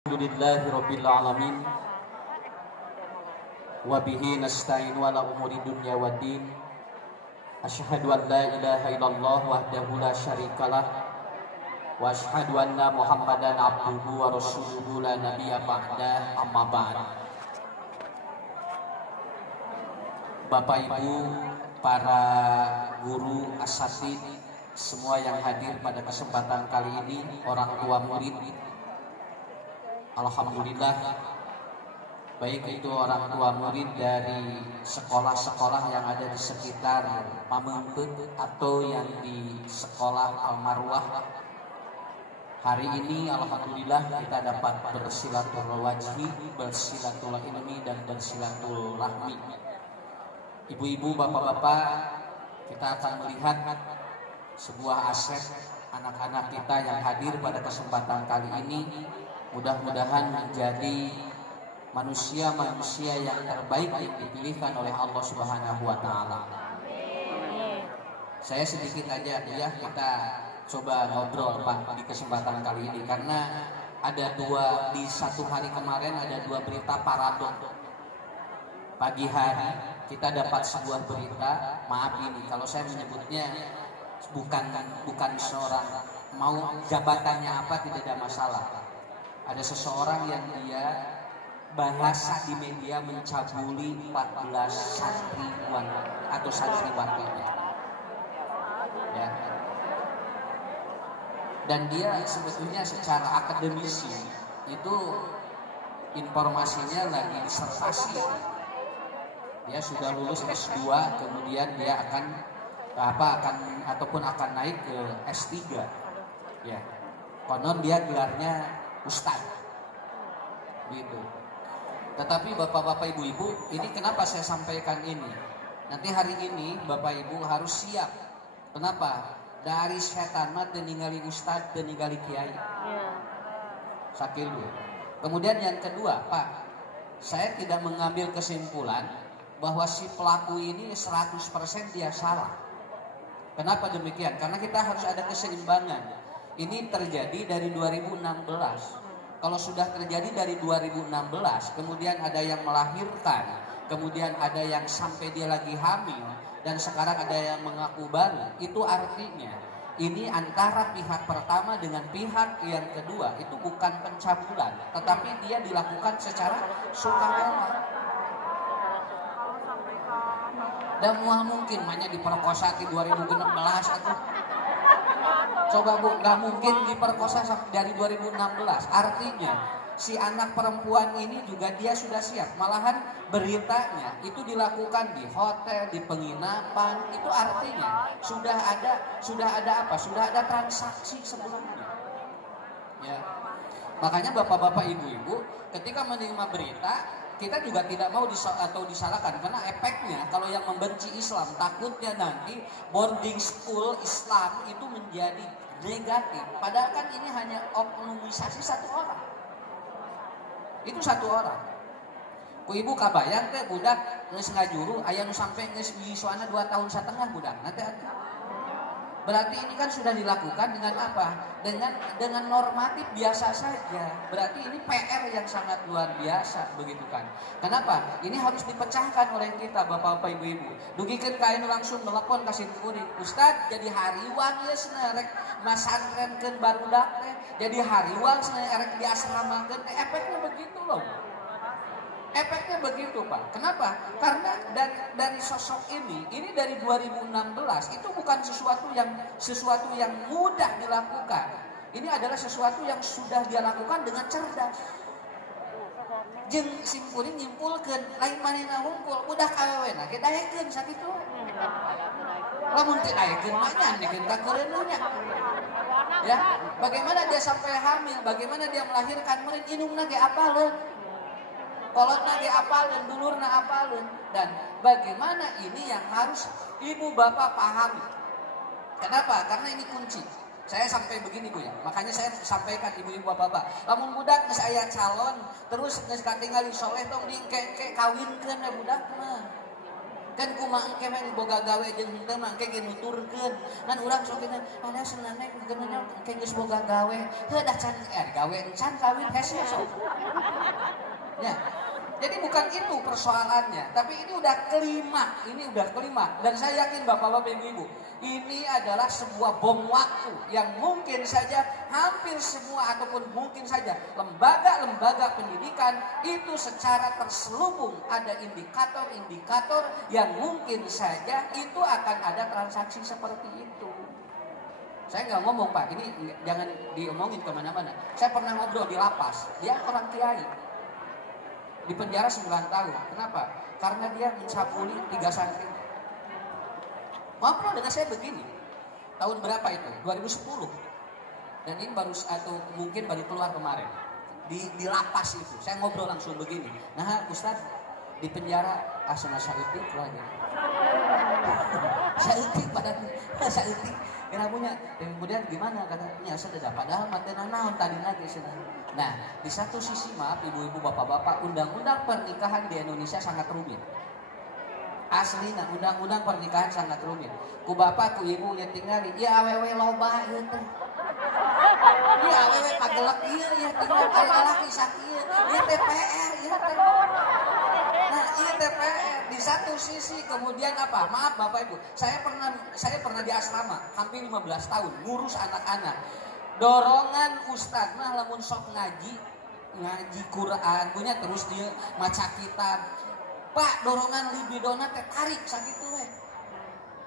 Alhamdulillahirabbil alamin wa bihi nasta'in wa la umuri dunya waddin. Asyhadu an la ilaha illallah wahdahu la syarikalah wa asyhadu anna Muhammadan abduhu wa rasuluhu la nabiyya ba'da, amma ba'd. Bapak Ibu, para guru, asatid, semua yang hadir pada kesempatan kali ini, orang tua murid, alhamdulillah, baik itu orang tua murid dari sekolah-sekolah yang ada di sekitar Pamengpeuk atau yang di sekolah Al-Marwah. Hari ini alhamdulillah kita dapat bersilaturahmi, bersilaturahmi dan bersilaturahmi. Ibu-ibu, bapak-bapak, kita akan melihat sebuah aset anak-anak kita yang hadir pada kesempatan kali ini. Mudah-mudahan menjadi manusia-manusia yang terbaik yang dipilihkan oleh Allah Subhanahu wa Ta'ala. Saya sedikit aja ya, kita coba ngobrol Pak di kesempatan kali ini, karena ada di satu hari kemarin ada dua berita paradok. Pagi hari kita dapat sebuah berita, maaf ini kalau saya menyebutnya bukan seorang, mau jabatannya apa tidak ada masalah. Ada seseorang yang dia bahasa di media mencabuli 14 santriwan atau santriwatinya, ya. Dan dia sebetulnya secara akademisi itu informasinya lagi disertasi. Dia sudah lulus S2, kemudian dia akan naik ke S3, ya. Konon dia gelarnya Ustaz, gitu. Tetapi bapak-bapak, ibu-ibu, ini kenapa saya sampaikan ini? Nanti hari ini bapak ibu harus siap. Kenapa? Dari setan mah teu ningali ustad, teu ningali kiai. Sakilu. Kemudian yang kedua, Pak, saya tidak mengambil kesimpulan bahwa si pelaku ini 100% dia salah. Kenapa demikian? Karena kita harus ada keseimbangan. Ini terjadi dari 2016. Kalau sudah terjadi dari 2016, kemudian ada yang melahirkan, kemudian ada yang sampai dia lagi hamil, dan sekarang ada yang mengaku baru, itu artinya ini antara pihak pertama dengan pihak yang kedua itu bukan pencabulan, tetapi dia dilakukan secara sukarela. Dan mungkin hanya diperkosa di 2016 atau coba Bu, nggak mungkin diperkosa dari 2016. Artinya si anak perempuan ini juga dia sudah siap. Malahan beritanya itu dilakukan di hotel, di penginapan. Itu artinya sudah ada apa? Sudah ada transaksi sebelumnya. Ya. Makanya bapak-bapak, ibu-ibu, ketika menerima berita, kita juga tidak mau disalahkan, karena efeknya kalau yang membenci Islam takutnya nanti boarding school Islam itu menjadi negatif. Padahal kan ini hanya oknumisasi satu orang. Itu satu orang. Ku ibu kabayang teh budak geus ngajuru aya nu sampai geus yuswana 2,5 tahun budak. Nanti berarti ini kan sudah dilakukan dengan apa? Dengan normatif biasa saja. Berarti ini PR yang sangat luar biasa, begitu kan? Kenapa? Ini harus dipecahkan oleh kita, bapak-bapak, ibu-ibu. Dugikeun ka anu langsung nelpon ka kuring, Ustad jadi hariwang geus rek masantrenkeun barudak teh. Jadi hariwang rek diasramakeun teh, efeknya begitu loh. Efeknya begitu Pak. Kenapa? Karena dari sosok ini dari 2016 itu bukan sesuatu yang mudah dilakukan. Ini adalah sesuatu yang sudah dia lakukan dengan cerdas. Jeung sim kuring nyimpulkeun lain manehna hungkul budak awewena ge daekeun sakitu. Lamun teu daekeun mah nya dikeun ka keureunya. Ya, bagaimana dia sampai hamil, bagaimana dia melahirkan murid, indungna ge apaleun. Kolotna ge apaleun, dulurna apaleun, dan bagaimana ini yang harus ibu bapak pahami. Kenapa? Karena ini kunci. Saya sampai begini Bu ya. Makanya saya sampaikan ibu-ibu bapak-bapak, lamun budak geus aya calon, terus geus katingali soleh tong diengke-engke kawinkeun we budak mah. Kan kumaha engke mah boga gawe jeung henteu mah engke ge nuturkeun. Kan urang sok kita ada senana geunanya engke geus boga gawe. Heuh da can gawe encan kawin hese sok. Ya. Jadi bukan itu persoalannya, tapi ini udah kelima, dan saya yakin Bapak-bapak Ibu-ibu, ini adalah sebuah bom waktu yang mungkin saja hampir semua ataupun mungkin saja lembaga-lembaga pendidikan itu secara terselubung ada indikator-indikator yang mungkin saja itu akan ada transaksi seperti itu. Saya nggak ngomong Pak, ini jangan diomongin kemana-mana. Saya pernah ngobrol di lapas, dia orang kiai. Di penjara 9 tahun. Kenapa? Karena dia mencabuli 3 santri. Ngobrol dengan saya begini. Tahun berapa itu? 2010. Dan ini baru atau mungkin baru keluar kemarin. Di lapas itu. Saya ngobrol langsung begini. Nah, Ustaz, di penjara asana syaitik lagi. Syaitik syaitik. Kenapa? Kemudian gimana katanya? Sudah padahal materi naon tadi lagi sudah. Nah, di satu sisi maaf ibu-ibu bapak-bapak, undang-undang pernikahan di Indonesia sangat rumit. Aslinya undang-undang pernikahan sangat rumit. Ku bapak ku ibu nya tinggali, ya awewe loba ieu teh. Ya awewe pagelek ieu ya tinggal ari lalaki sakieu. Ieu teh PR ieu teh. Nah, ieu teh PR. Di satu sisi kemudian apa? Maaf Bapak Ibu, saya pernah di asrama hampir 15 tahun ngurus anak-anak. Dorongan ustad mah lamun sok ngaji Quran punya terus dia maca kitab. Pak, dorongan libidona teh tarik sakitu we.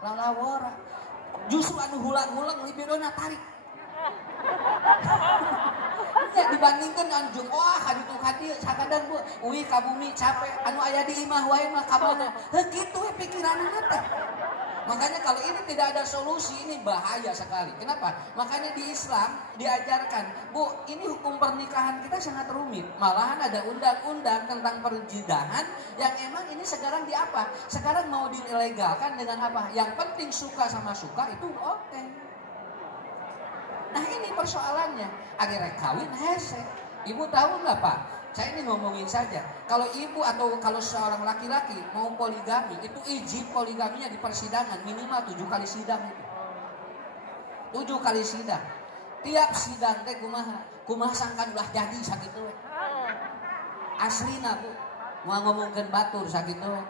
Lalawora. Justru anu hulang-hulang libidona tarik. Ya dibandingkan anjung wah haditu hadieu sakadang Bu uwi ka bumi capek anu aya di imah wae mah kabona. Heuh kitu we pikiranna teh. Makanya kalau ini tidak ada solusi ini bahaya sekali. Kenapa? Makanya di Islam diajarkan, Bu, ini hukum pernikahan kita sangat rumit. Malahan ada undang-undang tentang perjinahan yang emang ini sekarang di apa? Sekarang mau dilegalkan dengan apa? Yang penting suka sama suka itu oke. Nah ini persoalannya. Akhirnya kawin hese. Ibu tahu nggak Pak? Saya ini ngomongin saja. Kalau ibu atau kalau seorang laki-laki mau poligami, itu izin poligaminya di persidangan minimal 7 kali sidang itu. 7 kali sidang. Tiap sidang teh kumaha sangkan ulah jadi sakitu we. Aslina Bu, mau ngomongkeun batur sakitu we.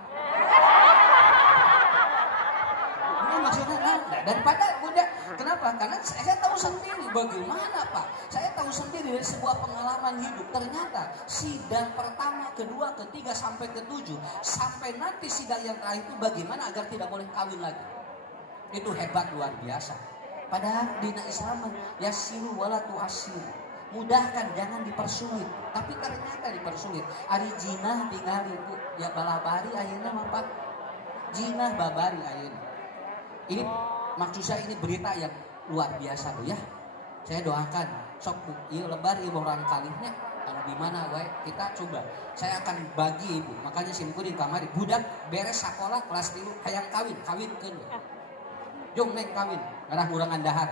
Ini maksudnya daripada budak. Kenapa? Karena saya tahu sendiri bagaimana Pak. Saya tahu sendiri dari sebuah pengalaman hidup. Ternyata sidang pertama, kedua, ketiga, sampai ke-7. Sampai nanti sidang yang terakhir itu bagaimana agar tidak boleh kawin lagi. Itu hebat luar biasa. Padahal di Islam yasiru wala tu'assiru. Mudahkan, jangan dipersulit. Tapi ternyata dipersulit. Ari jinah tinggal ibu. Ya balabari ayeuna mah Pak. Jinah babari ayeuna. Ini maksud saya ini berita yang luar biasa Bu ya. Saya doakan sok Bu, ieu lebar ieu orang kalihnya anu di mana wae kita coba. Saya akan bagi Ibu. Makanya simku di kamari budak beres sekolah kelas 3 hayang kawinkeun. Jong neng kawin, ngarah urangan dahar.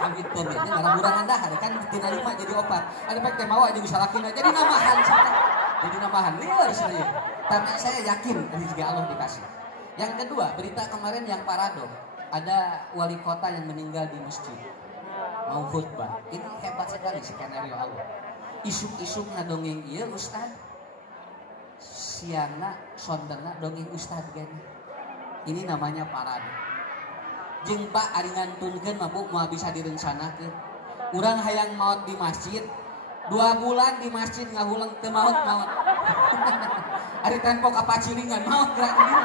Kawinkeun ya, ngarah urangan dahar kan diterima jadi opat. Ada baik teh mawa jadi salakina jadi namahan sana. Jadi namahan liar saya. Tapi saya yakin rezeki Allah dikasih. Yang kedua, berita kemarin yang parado. Ada wali kota yang meninggal di masjid. Mau khutbah. Ini hebat sekali skenario Allah. Isuk-isuk ngadongeng ieu Ustad. Siangna sonderna dongeng Ustad gini. Ini namanya parado. Jeung Pak ari ngantunkeun mah Bu moal bisa direncanakeun. Urang hayang maot di masjid. 2 bulan di masjid ngahulang teu maot-maot. Ari tempo ka paciringan maot gerak gini.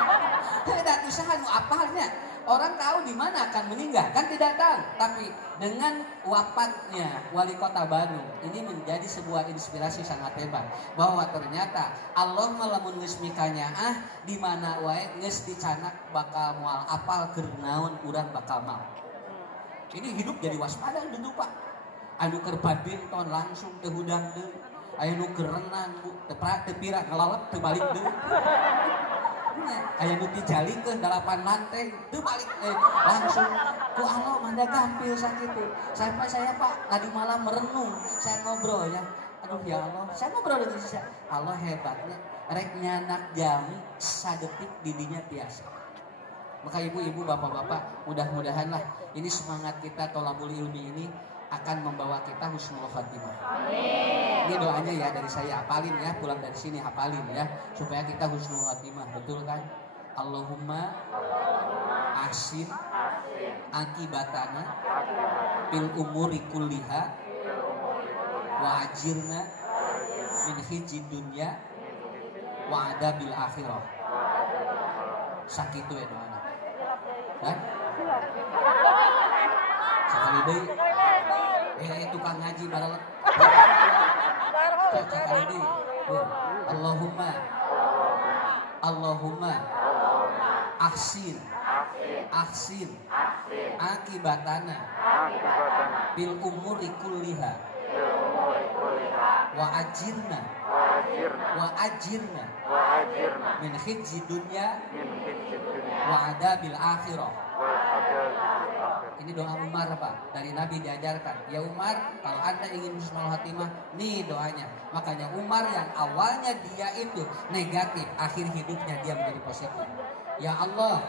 Dan usaha nu apalnya orang tahu di mana akan meninggal kan tidak tahu, tapi dengan wafatnya wali kota Bandung ini menjadi sebuah inspirasi sangat hebat bahwa ternyata Allah malamun geus mikanyaah di mana wae geus dicanak bakal moal apal keur naon urang bakal mau. Ini hidup jadi waspada dulu Pak. Anu keur badminton langsung teu hudang deui. Aya nu keur renang Bu, teu pira ngalalep teu balik deui. Aya nu dijali ke 8 lantai teu balik langsung ku Allah manda gampil sakitu. Sampai saya Pak tadi malam merenung, saya ngobrol ya. Aduh ya Allah, saya ngobrol dengan saya. Allah hebatnya rek nyanak jami sadetik didinya tiasa. Maka ibu-ibu, bapak-bapak, mudah-mudahanlah ini semangat kita tolabul ilmi ini akan membawa kita husnul khatimah. Amin. Ini doanya ya dari saya, hafalin ya, pulang dari sini hafalin ya, supaya kita husnul khatimah, betul kan? Allahumma ahsin akibatana fil umuri kulliha wa ajirna min khizyid dunya wa adabil akhirah. Sakitu ya doanya. Kan? Sekali deui tukang ngaji baralet. Sekali deui. Allahumma ahsin akibatana bil umuri kulliha wa ajirna min khizyid dunya wa adabil akhirah. Ini doa Umar Pak, dari Nabi diajarkan. Ya Umar, kalau Anda ingin husnul khatimah, nih doanya. Makanya Umar yang awalnya dia itu negatif, akhir hidupnya dia menjadi positif. Ya Allah,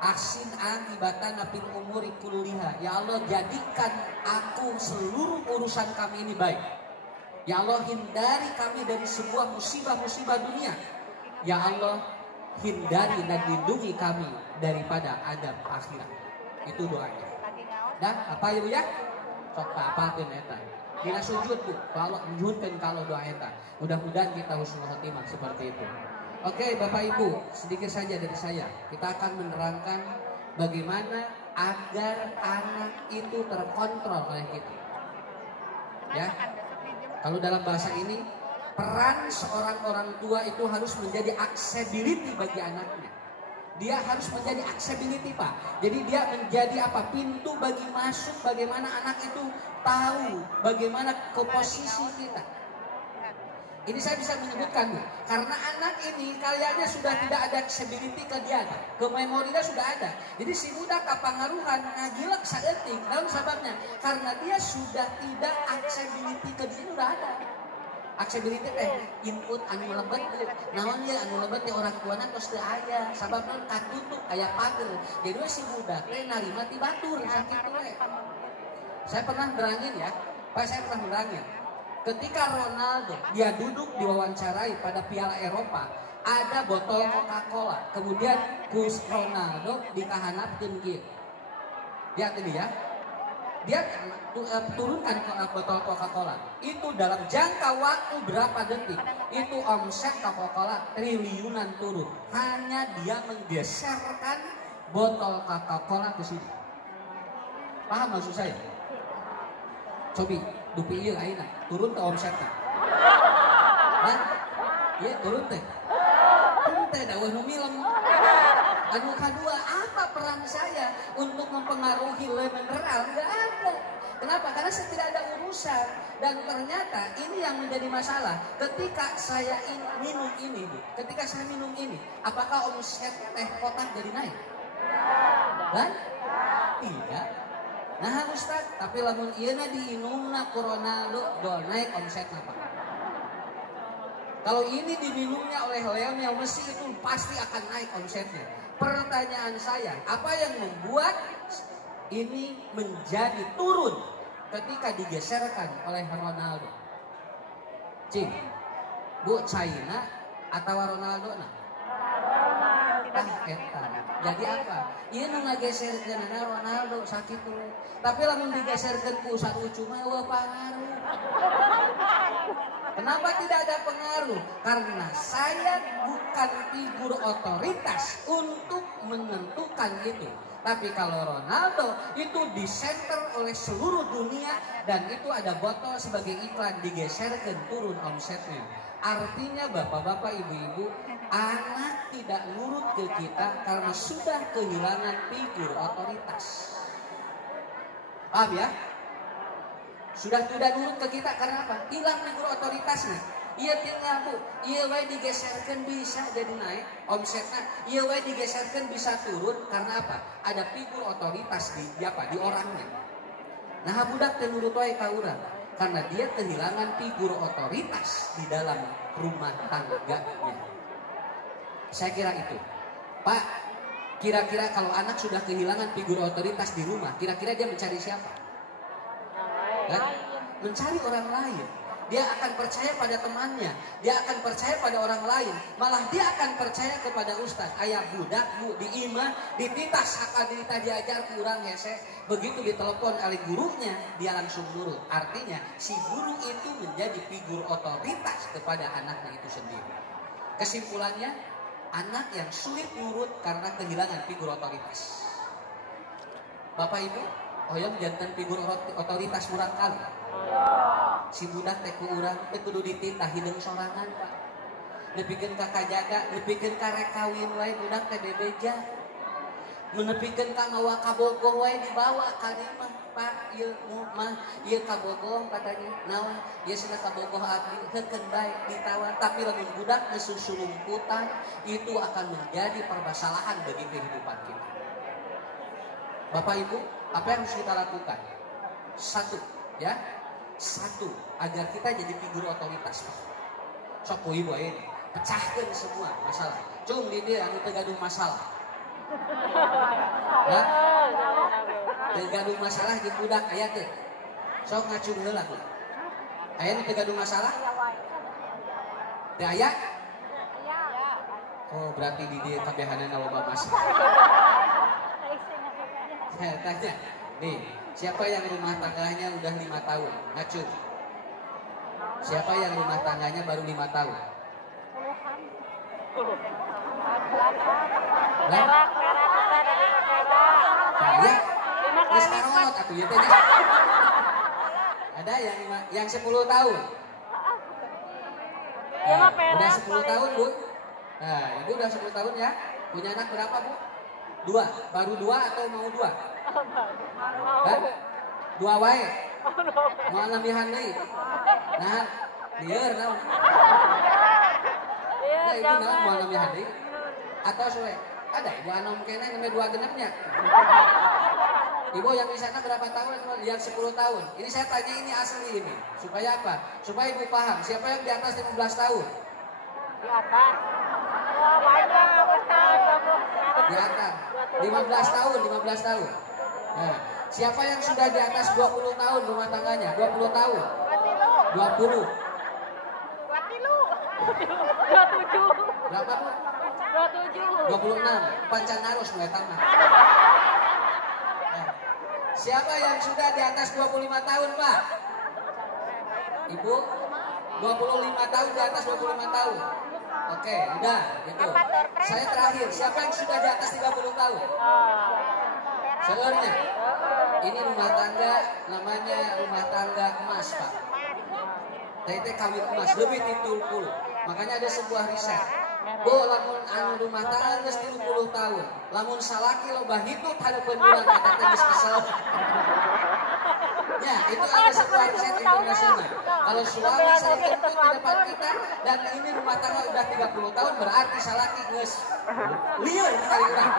ahsin akibatana fil umuri kulliha. Ya Allah, jadikan aku seluruh urusan kami ini baik. Ya Allah, hindari kami dari sebuah musibah-musibah dunia. Ya Allah, hindari dan lindungi kami daripada adab akhirat. Itu doanya. Dan apa ya? Sok apalkeun eta. Dina sujud Bu, kalau menjunkeun kalau doa eta. Mudah-mudahan kita husnul khatimah seperti itu. Oke, Bapak Ibu, sedikit saja dari saya. Kita akan menerangkan bagaimana agar anak itu terkontrol oleh kita. Ya. Kalau dalam bahasa ini, peran seorang orang tua itu harus menjadi accessibility bagi anaknya. Dia harus menjadi accessibility Pak. Jadi dia menjadi apa? Pintu bagi masuk, bagaimana anak itu tahu bagaimana ke posisi kita. Ini saya bisa menyebutkan Bu, karena anak ini kayaknya sudah tidak ada accessibility ke dia, ke memorinya sudah ada. Jadi si budak kapangaruhan ngagilek saeutik, naon sababnya? Karena dia sudah tidak accessibility ke dia sudah ada. Accessibility teh input anu lebet, naon ya anu lebet teh orang tuana tos teu aya, sababna katutup aya pager. Jadi si budak teh narima ti batur sakitu we. Saya pernah nerangin ya, Pak, saya pernah nerangin. Ketika Ronaldo dia duduk diwawancarai pada Piala Eropa, ada botol Coca-Cola, kemudian Gus Ronaldo dikahanapkeun kieu. Lihat ini ya. Dia turunkan botol Coca-Cola. Itu dalam jangka waktu berapa detik? Itu omset Coca-Cola triliunan turun. Hanya dia menggeserkan botol Coca-Cola ke sini. Paham maksud saya? Cobi, dupi ieu ayeuna, turun ke omsetna. Hah? Ieu turun teh. Teh daweuh nu milem. Anu kedua, apa peran saya untuk mempengaruhi le mineral? Enggak ada. Kenapa? Karena saya tidak ada urusan. Dan ternyata ini yang menjadi masalah. Ketika saya minum ini, Bu, ketika saya minum ini, apakah omset teh kotak jadi naik? Dan tidak. Nah Ustaz, tapi lamun ieu na diinumna corona lu do naik omsetna Pak. Kalau ini diminumnya oleh Lionel Messi itu pasti akan naik omsetnya. Pertanyaan saya, apa yang membuat ini menjadi turun ketika digeserkan oleh Ronaldo? Cing, Bu, China atau Ronaldo nah? Eta. Jadi apa? Ieu nu ngageserkeun Ronaldo sakitu. Tapi lamun digeserkeun ku Ustaz Ucu mah eueuh pangaruh. Kenapa tidak ada pengaruh? Karena saya bukan figur otoritas untuk menentukan itu. Tapi kalau Ronaldo itu disenter oleh seluruh dunia dan itu ada botol sebagai iklan digeserkan turun omsetnya. Artinya bapak-bapak, ibu-ibu, anak tidak nurut ke kita karena sudah kehilangan figur otoritas. Paham ya? Sudah tidak nurut ke kita karena apa? Hilang figur otoritasnya. Iya tinggal Bu, iya wae digeserkan bisa jadi naik omsetnya. Iya wae digeserkan bisa turun karena apa? Ada figur otoritas di apa? Di orangnya. Nah budak teh nurut wae ka urang. Karena dia kehilangan figur otoritas di dalam rumah tangganya. Saya kira itu. Pak, kira-kira kalau anak sudah kehilangan figur otoritas di rumah, kira-kira dia mencari siapa? Kan? Mencari orang lain. Dia akan percaya pada temannya, dia akan percaya pada orang lain, malah dia akan percaya kepada ustaz. Ayah budak bu di imah, dititas akan diajar kurang hese. Begitu ditelepon oleh gurunya, dia langsung nurut. Artinya si guru itu menjadi figur otoritas kepada anaknya itu sendiri. Kesimpulannya, anak yang sulit nurut karena kehilangan figur otoritas. Bapak ibu, hoyong jantan figur otoritas murang kali. Si budak teh ku urang teh kudu dititah hideung sorangan Pak. Nepikeun ka kajaga, nepikeun ka rek kawin wae budak teh bebeja. Menepikeun ka ngawa kabogoh wae dibawa ka dieu mah Pak, ieu mah ieu kabogoh katanya. Naon? Ieu cenah kabogoh abdi heukeun bae ditawar. Tapi lamun budak geus susulungkutan, itu akan menjadi permasalahan bagi kehidupan kita. Bapak Ibu, apa yang harus kita lakukan? Satu, ya. Satu, agar kita jadi figur otoritas. Sok ku ibu ini, pecahkan semua masalah. Cung di dia anu teu gaduh masalah. Ya? Teu gaduh masalah jeung budak aya teh. Sok ngacung heula tuh. Aya nu teu gaduh masalah? Teu aya? Oh, berarti di dia kabehanana loba masalah. Saya tanya, nih, siapa yang rumah tangganya udah 5 tahun? Ngacung. Siapa yang rumah tangganya baru 5 tahun? Nah, ya, sekarang aku ya tanya. Ada yang 10 tahun? Nah, udah 10 tahun bu? Nah, ibu udah 10 tahun ya? Punya anak berapa bu? 2, baru 2 atau mau 2? Hah? 2 wae. Mau lebihan deui. Nah, lieur naon? Nah, ibu naon mau lebihan deui? Atau suwe? Ada ibu anom kene neme 2 genepnya. Ibu yang di sana berapa tahun? Yang 10 tahun. Ini saya tanya ini asli ini. Supaya apa? Supaya ibu paham. Siapa yang di atas 15 tahun? Di atas. Di atas 15 tahun, 15 tahun. Nah, siapa yang sudah di atas 20 tahun rumah tangganya? 20 tahun. 20. 27. Berapa bu? 27. 26. Pancan harus mulai tambah. Nah, siapa yang sudah di atas 25 tahun Pak? Ibu? 25 tahun di atas 25 tahun. Oke, udah gitu. Saya terakhir, siapa yang sudah di atas 30 tahun? Sebenarnya ini rumah tangga namanya rumah tangga emas Pak. Tete kawin emas lebih 30. Makanya ada sebuah riset. Bu, lamun anu rumah tangga geus 30 tahun. Lamun salaki loba hitut hareupeun urang eta teh geus kesel. Ya, itu ada sebuah riset internasional. Kalau suami sering kentut di depan kita dan ini rumah tangga udah 30 tahun berarti salaki geus lieur kali urang.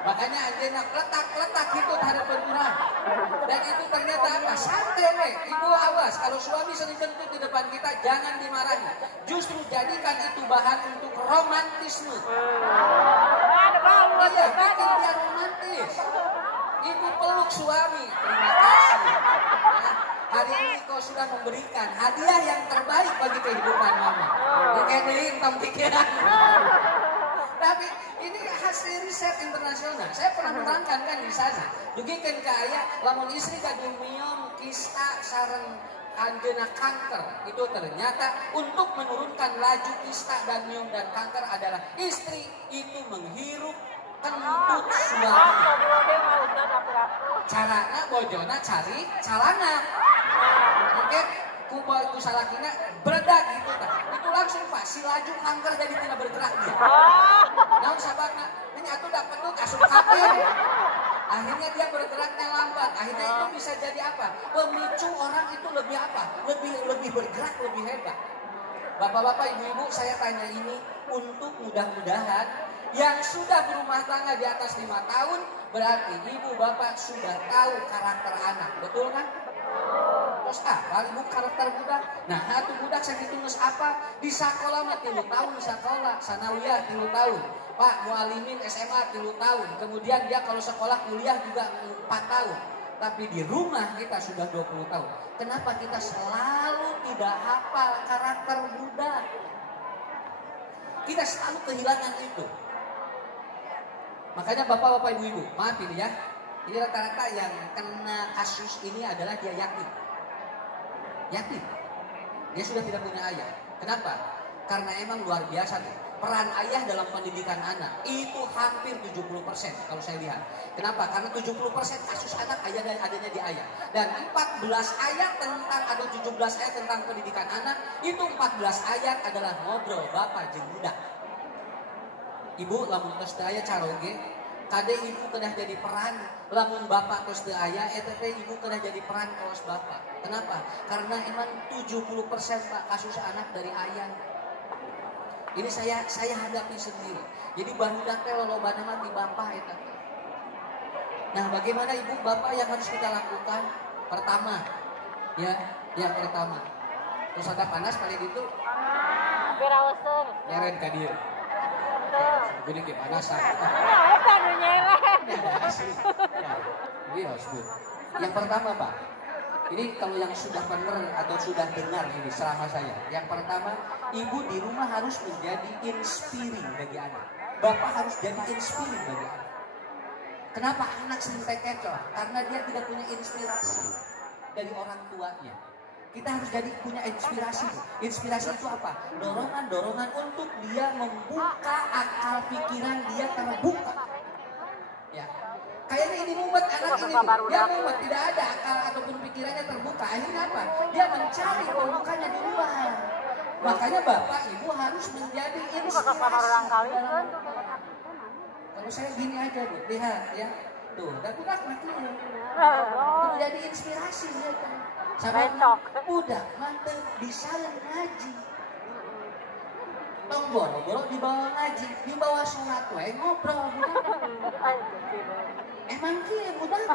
Makanya anjeunna letak hitut hareupeun urang. Dan itu ternyata apa? Santai we. Ibu awas kalau suami sering kentut di depan kita jangan dimarahi. Justru jadikan itu bahan untuk romantisme. Iya, bikin dia romantis. Ibu peluk suami, terima kasih. Ya, hari ini kau sudah memberikan hadiah yang terbaik bagi kehidupan mama. Dikedein tong pikiran. Tapi ini hasil riset internasional. Saya pernah menerangkan kan di sana. Dugikeun ka aya lamun istri gaduh miom, kista sareng anjeuna kanker. Itu ternyata untuk menurunkan laju kista dan miom dan kanker adalah istri itu menghirup kentut suami. Carana bojona cari calana. Mungkin kuba itu salakina beredak gitu tak. Itu langsung Pak si laju kanker jadi tidak bergerak dia. Namun sahabatnya ini atuh dapat tuh asup kabeh. Akhirnya dia bergeraknya lambat. Akhirnya itu bisa jadi apa? Pemicu orang itu lebih apa? Lebih bergerak, lebih hebat. Bapak-bapak, ibu-ibu, saya tanya ini untuk mudah-mudahan yang sudah berumah tangga di atas 5 tahun berarti ibu bapak sudah tahu karakter anak, betul kan? Terus apa ibu karakter budak? Nah, atuh budak sakitu geus apa? Di sakola mah 3 tahun di sakola, sanawiyah 3 tahun. Pak, mualimin SMA 3 tahun. Kemudian dia kalau sekolah kuliah juga 4 tahun. Tapi di rumah kita sudah 20 tahun. Kenapa kita selalu tidak hafal karakter budak? Kita selalu kehilangan itu. Makanya bapak-bapak ibu-ibu, maaf ini ya. Ini rata-rata yang kena kasus ini adalah dia yatim. Yatim. Dia sudah tidak punya ayah. Kenapa? Karena emang luar biasa tuh. Peran ayah dalam pendidikan anak itu hampir 70% kalau saya lihat. Kenapa? Karena 70% kasus anak ayah dan adanya di ayah. Dan 14 ayat tentang atau 17 ayat tentang pendidikan anak, itu 14 ayat adalah ngobrol bapak jeung budak. Ibu lamun tos teu aya caroge, kade ibu kedah jadi peran. Lamun bapak tos teu aya, eta teh ibu kedah jadi peran kaos bapak. Kenapa? Karena emang 70% Pak kasus anak dari ayah. Ini saya hadapi sendiri. Jadi barudak teh lolobana mah di bapak eta teh. Nah, bagaimana ibu bapak yang harus kita lakukan? Pertama, ya, yang pertama. Terus ada panas paling itu. Berawasan. Nyeret ka dieu. Jadi kayak panasan. Ya, eta nu nyeret. Iya, yang pertama Pak. Ini kalau yang sudah benar atau sudah dengar ini selama saya. Yang pertama, ibu di rumah harus menjadi inspiring bagi anak. Bapak harus jadi inspiring bagi anak. Kenapa anak sering kecoh? Karena dia tidak punya inspirasi dari orang tuanya. Kita harus jadi punya inspirasi. Inspirasi itu apa? Dorongan-dorongan untuk dia membuka akal pikiran dia terbuka. Ya. Kayaknya ini mumet anak ini, dia mumet, tidak ada akal ataupun pikirannya terbuka. Akhirnya apa? Dia mencari pembukanya di luar. Makanya bapak ibu harus menjadi inspirasi. Kalau saya gini aja nih, lihat ya, tuh, dan budak matinya. Menjadi inspirasi dia kan. Sama budak mati bisa ngaji. Tong boro-boro dibawa ngaji, dibawa sholat wae ngobrol budak. Emang kieu budak.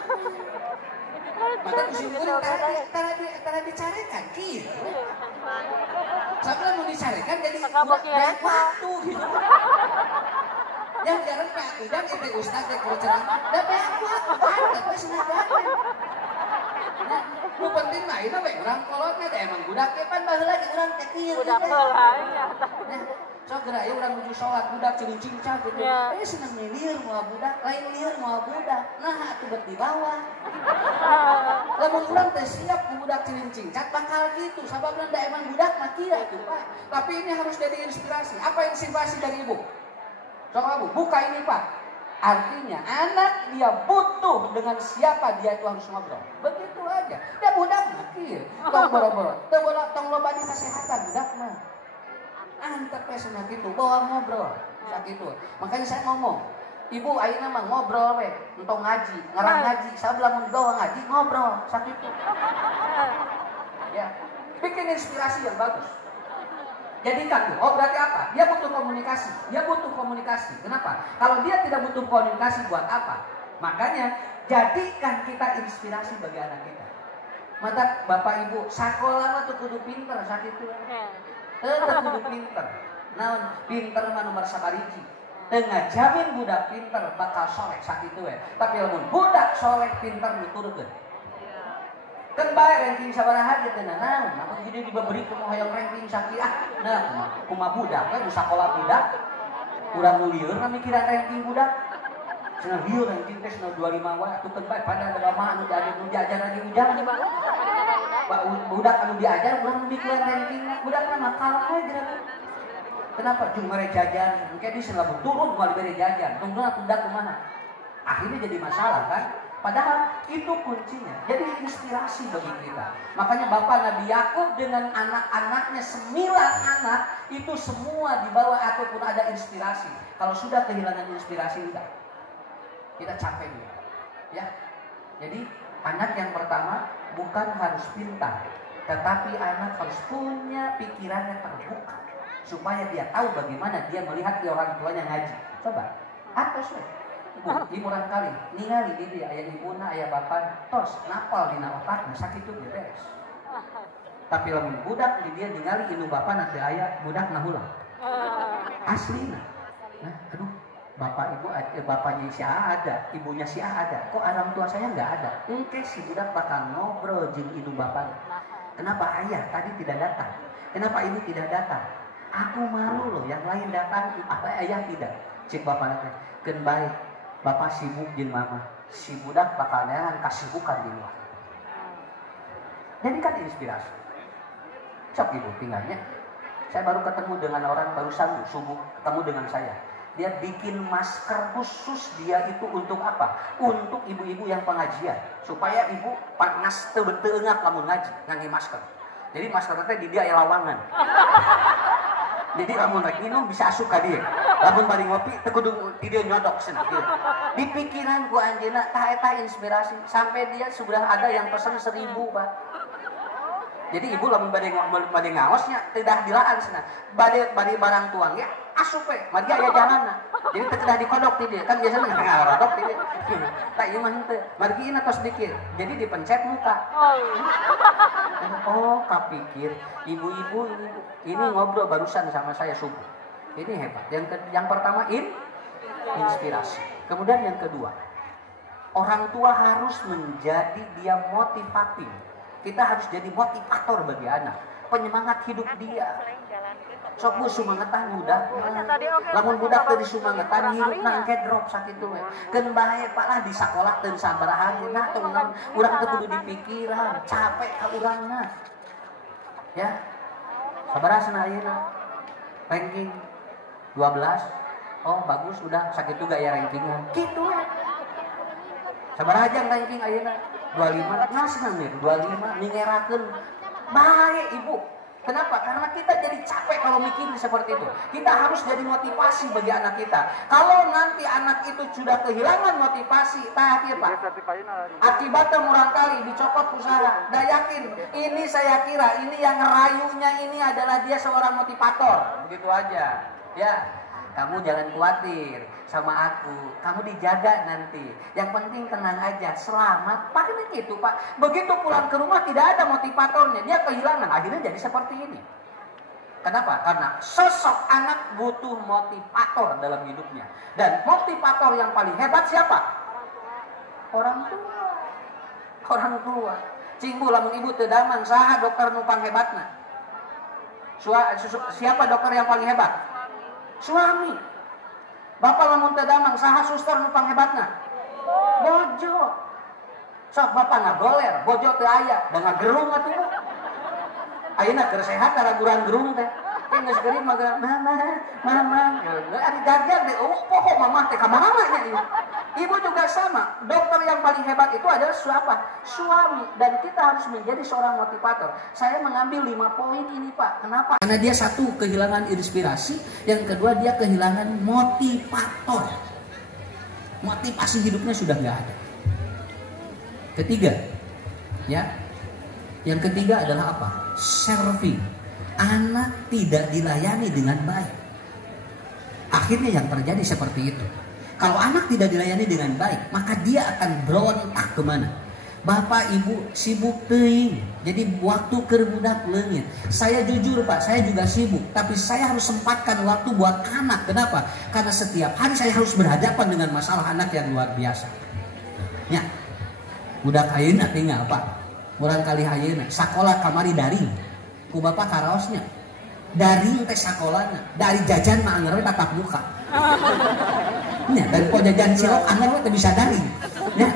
Maka kusimkuring tara dicarekan kieu. Sabda mau dicarekan jadi budak waktu gitu. Yang jarang Pak Udah itu Ustaz yang berceramah, da beak waktu ada we senagaana. Nah, nu penting mah ieu we urang kolotna teh emang budak ge pan baheula ge urang teh kieu. Budak heula ya. Nah, sok geura ieu urang nuju salat budak cing-cingcang gitu. Seneng lieur moal budak, lain lieur moal budak. Nah, atuh bet di bawah. Lamun urang teh siap ku budak cing-cingcang bakal gitu. Sababna da emang budak mah kieu atuh Pak. Tapi ini harus jadi inspirasi. Apa inspirasi dari ibu? Coba Bu, buka ini Pak. Artinya anak dia butuh dengan siapa dia itu harus ngobrol. Begitu aja. Dia budak mati. Tong boro-boro. Tong loba di kesehatan budak mah. Antep cenah kitu, bawa ngobrol. Sakitu. Makanya saya ngomong, Ibu ayeuna mah ngobrol we, entong ngaji, ngarang ngaji, sabla mun bawa ngaji ngobrol sakitu. Ya. Bikin inspirasi yang bagus. Jadikan tuh, oh berarti apa? Dia butuh komunikasi. Dia butuh komunikasi. Kenapa? Kalau dia tidak butuh komunikasi buat apa? Makanya jadikan kita inspirasi bagi anak kita. Mata Bapak Ibu, sekolah mah tuh kudu pinter sakitu. Tetep kudu pinter. Naon pinter mah nomor sabariji. Tengah jamin budak pinter bakal soleh sakitu we. Tapi lamun budak soleh pinter diturutkeun. Kan bae ranking sabaraha gitu nah apa gini diberi ke mau hayang ranking sakit nah kumaha budak kan sakola budak urang nu lieur mikiran ranking budak cenah lieur ranking teh 25 wae atuh kan bae pada agama anu diajar lagi ujang budak anu diajar urang mikiran rankingna budak mah makal we geura kenapa jeung mere jajan engke di selebut turun moal dibere jajan tunggulah budak kumaha akhirnya jadi masalah kan. Padahal itu kuncinya. Jadi inspirasi bagi kita. Makanya Bapak Nabi Yakub dengan anak-anaknya 9 anak itu semua dibawa ataupun ada inspirasi. Kalau sudah kehilangan inspirasi udah. Kita capek nih. Ya. Jadi anak yang pertama bukan harus pintar, tetapi anak harus punya pikirannya terbuka supaya dia tahu bagaimana dia melihat orang tuanya ngaji. Coba. Apa sih? Di murah kali, ningali di dia ayah ibuna, ayah bapak, tos napal dina otakna sakitu ge beres. Tapi lamun budak di dia ningali indung bapak nanti ayah budak nahulang. Aslina. Nah, aduh, bapak ibu bapaknya si A ada, ibunya si A ada. Kok orang tua saya nggak ada? Engke si budak bakal ngobrol jeung indung bapaknya. Kenapa ayah tadi tidak datang? Kenapa ini tidak datang? Aku malu loh, yang lain datang, apa ayah tidak? Cik bapak nanti, ken baik, bapak sibuk jeung mama. Si budak bakal neangan kasibukan di luar. Jadi kan inspirasi. Sok ibu tinggalnya. Saya baru ketemu dengan orang barusan subuh ketemu dengan saya. Dia bikin masker khusus dia itu untuk apa? Untuk ibu-ibu yang pengajian. Supaya ibu panas teengap lamun ngaji ngangge masker. Jadi masker teh di dia aya lawangan. Jadi lamun rek minum bisa asup ka dieu. Lamun bari ngopi teu kudu di dieu nyodok cenah kieu. Di pikiran ku anjeunna tah eta inspirasi sampai dia sudah ada yang pesen 1000, Pak. Jadi ibu lamun bade ngaosnya teu dah dilaan cenah. Bade barang tuang ya asup we, mari aya jalanna. Jadi teu kedah dikodok ti dieu. Kan biasana ngarodok ti dieu. Tah ieu mah henteu. Mari ieu tos dikir. Jadi dipencet muka. Oh, kapikir ibu-ibu ini ngobrol barusan sama saya subuh. Ini hebat. Yang pertama inspirasi. Kemudian yang kedua, orang tua harus menjadi dia motivatif. Kita harus jadi motivator bagi anak, penyemangat hidup dia. Sok bu sumangetan budak, lamun budak teu disumangetan hirupna engke drop sakitu we. Keun bae Pak lah di sakola teu sabaraha geuna tong urang teu kudu dipikiran, capek ka urangna. Ya. Sabaraha cenah ayeuna? Ranking 12. Oh, bagus udah sakitu gak ya rankingan. Kitu we. Sabaraha jang ranking ayeuna? 25. Nah, senang nih 25 ningerakeun. Bae ibu. Kenapa? Karena kita jadi capek kalau mikirin seperti itu. Kita harus jadi motivasi bagi anak kita. Kalau nanti anak itu sudah kehilangan motivasi, terakhir Pak, akibatnya murang kali dicopot usaha. Dah yakin, ini saya kira ini yang ngerayunya ini adalah dia seorang motivator. Begitu aja. Ya, kamu jangan khawatir sama aku. Kamu dijaga nanti. Yang penting tenang aja, selamat. Pakai gitu Pak. Begitu pulang ke rumah tidak ada motivatornya. Dia kehilangan. Akhirnya jadi seperti ini. Kenapa? Karena sosok anak butuh motivator dalam hidupnya. Dan motivator yang paling hebat siapa? Orang tua. Orang tua. Cinggu lamun ibu teu damang saha dokter nupang hebatna? Siapa dokter yang paling hebat? Suami. Bapak lamun teu damang saha suster nupang hebatna? Bojo. Sok bapak ngagoler, bojo teu aya, da ngagerung atuh. Ayeuna keur sehat raguran gerung teh. Teh geus geuring mah mama. Ari gagal deh, poho mama teh ka mana nya ieu. Ibu juga sama. Dokter yang paling hebat itu adalah siapa? Suami. Dan kita harus menjadi seorang motivator. Saya mengambil 5 poin ini Pak. Kenapa? Karena dia satu kehilangan inspirasi, yang kedua dia kehilangan motivator. Motivasi hidupnya sudah nggak ada. Ketiga, ya. Yang ketiga adalah apa? Serving. Anak tidak dilayani dengan baik. Akhirnya yang terjadi seperti itu. Kalau anak tidak dilayani dengan baik, maka dia akan berontak kemana? Bapak ibu sibuk teuing. Jadi waktu keur budak leungit. Saya jujur Pak, saya juga sibuk. Tapi saya harus sempatkan waktu buat anak. Kenapa? Karena setiap hari saya harus berhadapan dengan masalah anak yang luar biasa. Ya, budak ayeuna tinggal Pak. Murang kali ayeuna sakola kamari daring. Ku bapak karaosnya. Daring teh sakolana. Dari jajan mah anger we tatap muka. Ya, dari jajan cilok anger we teh bisa daring. Ya,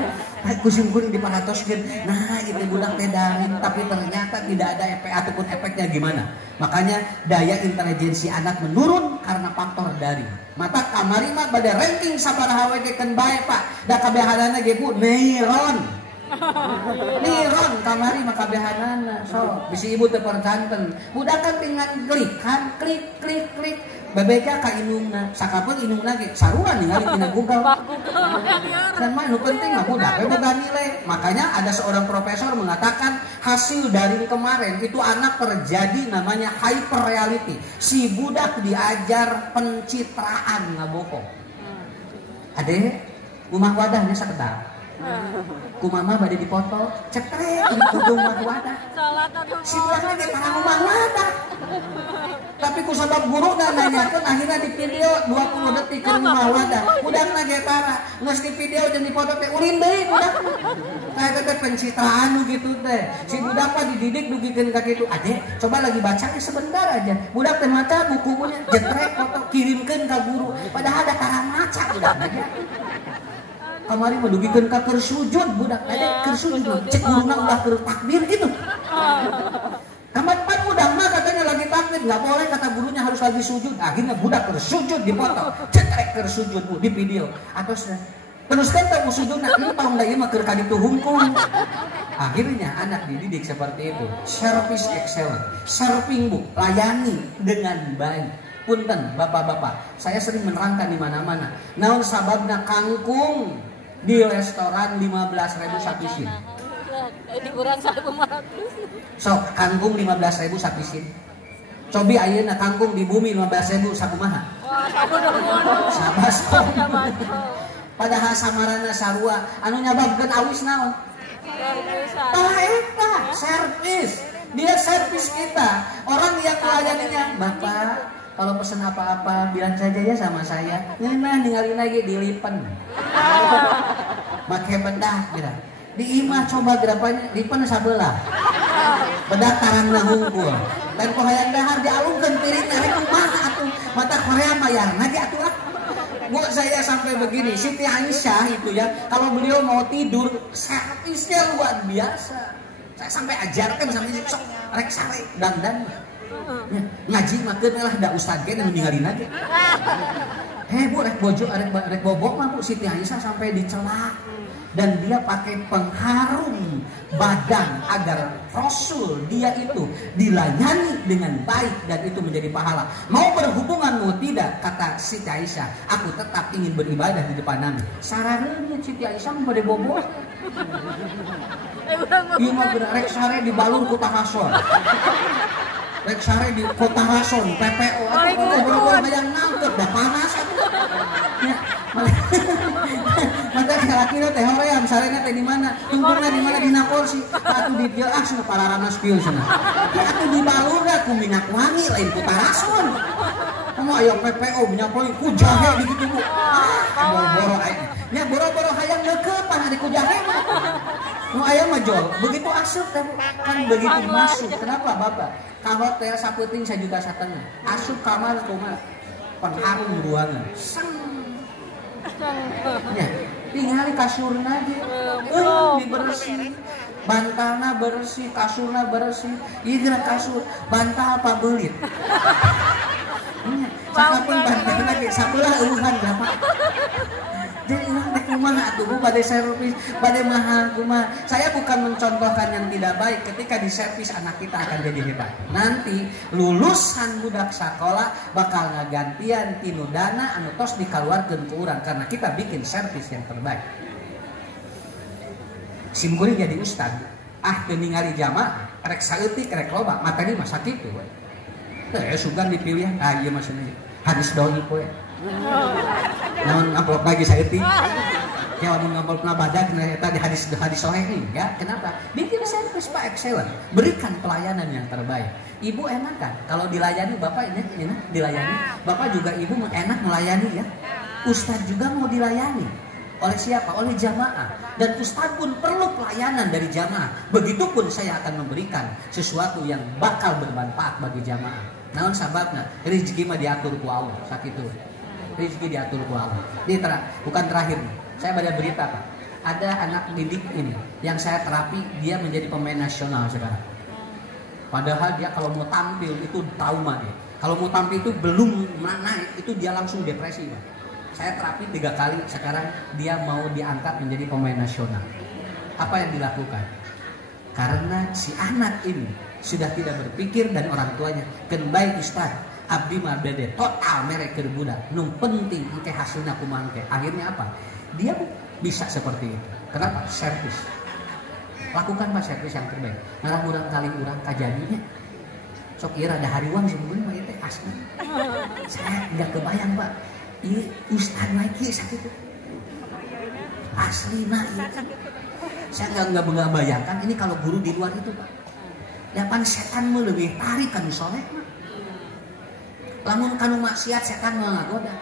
kusim-kuring diparatoskeun. Nah, itu budak teh daring, tapi ternyata tidak ada efek ataupun efeknya gimana. Makanya daya intelijensi anak menurun karena faktor daring. Mata kamari mah bade ranking sabaraha we keun bae Pak. Da kabehanana ge Bu neuron. Niron kamari maka behanana. So, bisi ibu teu percanten. Budak kan tinggal klik. Babeka ka indungna, sakapeun indungna ge saruan ningali tina Google. Dan mah nu penting mah budak we boga nilai. Makanya ada seorang profesor mengatakan hasil dari kemarin itu anak terjadi namanya hyper reality. Si budak diajar pencitraan ngabokong. Ade, rumah wadahnya sakedap. Ku mama bade dipoto, cetrek di tudung mah wadah. Si budak lagi tarang rumah wadah. Tapi ku sabab guru nanyakeun akhirnya di video 20 detik ke rumah wadah. Budak lagi tara, geus di video jeung di foto teh ulin deui budak. Kayak teh pencitraan nu gitu teh. Si budak mah dididik dugikeun ka kitu. Adek, coba lagi baca sebentar aja. Budak teh maca bukunya jetrek foto kirimkeun ka guru. Padahal ada tara maca budak aja. Kamari mah dugikeun ka keur sujud budak adek keur sujud. Cek guruna udah keur takbir gitu. Kapan budak mah katanya lagi takbir, nggak boleh kata gurunya harus lagi sujud. Akhirnya budak keur sujud di foto. Cetrek keur sujud di video. Atos terus kan tak sujud nak lu tahu nggak ya mah keur kaditu hungkul. Akhirnya anak dididik seperti itu. Service excellent, serving bu, layani dengan baik. Punten bapak-bapak, saya sering menerangkan di mana-mana. Naon sababna kangkung di restoran 15.000 sapisin. Liburan 1.500. Sok kangkung 15.000 sapisin. Cobi ayeuna kangkung di bumi 15.000 sakumaha? Wah, Sabas. Padahal samarana sarua anu nyababkeun awis naon? Tah eta servis. Dia servis kita. Orang yang melayaninya, Bapak, kalau pesan apa-apa bilang saja ya sama saya. Ngeunah ningali lagi dilipen. Make bedah gitu. Di imah coba gerapanya lipen sabelah. Bedah tarangna hungkul. Dan kok hayang dahar dialungkeun piringna rek kumaha atuh. Mata Korea mayarna ge atuh. Bu, saya sampai begini, Siti Aisyah itu ya, kalau beliau mau tidur, servisnya luar biasa. Saya sampai ajarkan sampai sok rek sare dandan. Ya, ngaji makeun lah da ustaz ge nu ninggalin aja. Bu, rek bojo rek bobok mah Bu Siti Aisyah sampai dicela. Dan dia pakai pengharum badan agar Rasul dia itu dilayani dengan baik dan itu menjadi pahala. Mau berhubungan mau tidak, kata Siti Aisyah, aku tetap ingin beribadah di depan Nabi. Sarareunya Siti Aisyah pada bobo. Ieu mah rek sare di balung ku Tarason. Rek sare di Kota Rason, PPO atau boro-boro hayang nangkep dah panas atuh. Ya, maka laki-laki teh hoream sarena teh di mana? Tungkuna di mana dina kursi. Atuh di dieu cenah pararana spill cenah. Atuh di balur da ku minyak wangi lain ku Tarason. Kamu aya PPO minyak wangi ku jahe di kitu Bu. Boro-boro aya. Nya boro-boro hayang neukepan ari ku jahe mah. Nu aya mah jol, begitu asup teh kan begitu masuk. Kenapa Bapak? Ka hotel sapeuting 1,5 juta. Asup kamar kumaha? Pengharum ruangan. Ya, tinggal kasurna ge. Dibersih. Bantalna bersih, kasurna bersih. Ieu kasur, bantal apa beulit? Sakapun bantalna ge sabelah eueuhan berapa? Jadi urang teh kumaha atuh Bu bade servis, bade mahal kumaha. Saya bukan mencontohkan yang tidak baik, ketika di servis anak kita akan jadi hebat. Nanti lulusan budak sekolah bakal ngagantian tinu dana anu tos dikaluarkeun ku urang karena kita bikin servis yang terbaik. Simkuring jadi ustad, teu ningali jamaah, rek saeutik rek loba, materi mah sakitu we. Teh sugan dipilih, ieu mah cenah hadis doi we. Namun amplop lagi saya ti, ya mau ngamplopna badak ternyata di hadis sahih ya. Kenapa? Bikin servis Pak excellent, berikan pelayanan yang terbaik. Ibu enak kan? Kalau dilayani Bapak ini enak dilayani. Bapak juga Ibu enak melayani ya. Ustadz juga mau dilayani. Oleh siapa? Oleh jamaah. Dan Ustadz pun perlu pelayanan dari jamaah. Begitupun saya akan memberikan sesuatu yang bakal bermanfaat bagi jamaah. Namun sababna rezeki mah diatur ku Allah sakitu. Rezeki diatur ku Allah. Ini bukan terakhir nih. Saya baca berita Pak. Ada anak didik ini yang saya terapi, dia menjadi pemain nasional sekarang. Padahal dia kalau mau tampil itu trauma dia. Kalau mau tampil itu belum naik, itu dia langsung depresi Pak. Saya terapi 3 kali, sekarang dia mau diangkat menjadi pemain nasional. Apa yang dilakukan? Karena si anak ini sudah tidak berpikir dan orang tuanya ken baik Ustaz abdi mah bede total merek keur budak nu penting engke hasilna kumaha engke. Akhirnya apa? Dia bisa seperti itu. Kenapa? Servis. Lakukan Pak servis yang terbaik. Ngarang urang kali urang kajadinya. Sok ieu rada hariwang sebenarnya mah teh asli. Saya enggak kebayang Pak. Ieu Ustaz naik kieu sakitu. asli nah itu. Saya nggak bayangkan ini kalau guru di luar itu Pak. Depan setan mah lebih tarik kan soleh mah. Lamun kanu maksiat setan mah ngagoda.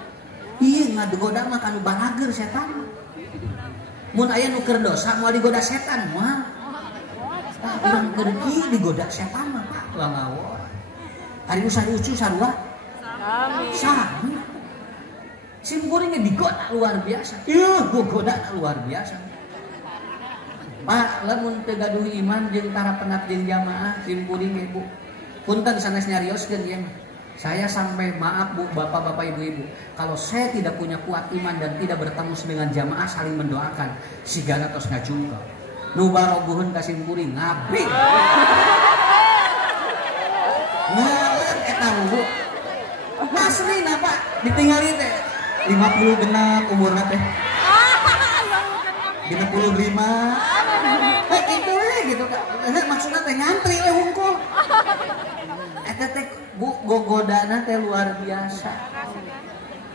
Iya ngagoda mah kanu balager setan. Mun aya nu keur dosa moal digoda setan moal. Urang keur digoda setan mah Pak, ulah ngawur. Hari nu sarucu sarua? Sami. Simkuringnya digoda luar biasa. Iya, goda luar biasa. Pak, lamun teu gaduh iman jeung tarapenat jeung jamaah simkuring ibu. Punten sanes nyarioskeun ieu mah. Saya sampai maaf Bu, bapak-bapak, ibu-ibu. Kalau saya tidak punya kuat iman dan tidak bertemu dengan jamaah saling mendoakan, sigana tos ngajungkeun. Nu baroguheun ka simkuring ngabri. Ngalan eta Bu. Aslina Pak, ditinggali teh 50 genap umurna teh. 65. Itu gitu Kak. Maksudnya teh ngantri we hungkul. Eta teh Bu gogodana teh luar biasa.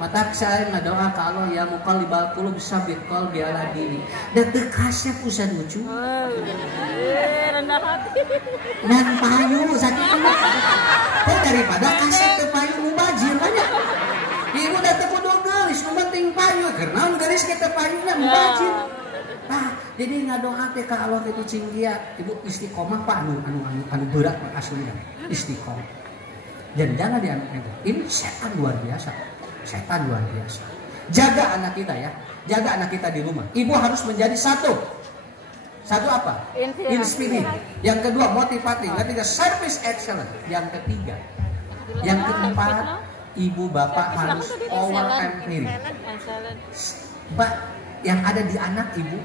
Mata saya ngadoa ka Allah ya muqallibal qulub sabbit qalbi ala dini. Da teu kasep usah lucu. Rendah hati. Nan payu sakitu mah. Teh daripada kasep teu payu mubazir banyak. Ibu da teu kudu geulis, nu penting payu. Keur naon geulis kita payuna mubazir. Nah, jadi ngadoa teh ka Allah teh cinggia. Ibu istiqomah Pak anu berat asli istiqomah. Dan jangan dianggap ini setan luar biasa. Setan luar biasa. Jaga anak kita ya. Jaga anak kita di rumah. Ibu harus menjadi satu. Satu apa? Inspiratif. Yang kedua motivatif. Yang ketiga service excellent. Yang ketiga. Yang keempat, ibu bapak harus over empowering. Mbak, yang ada di anak ibu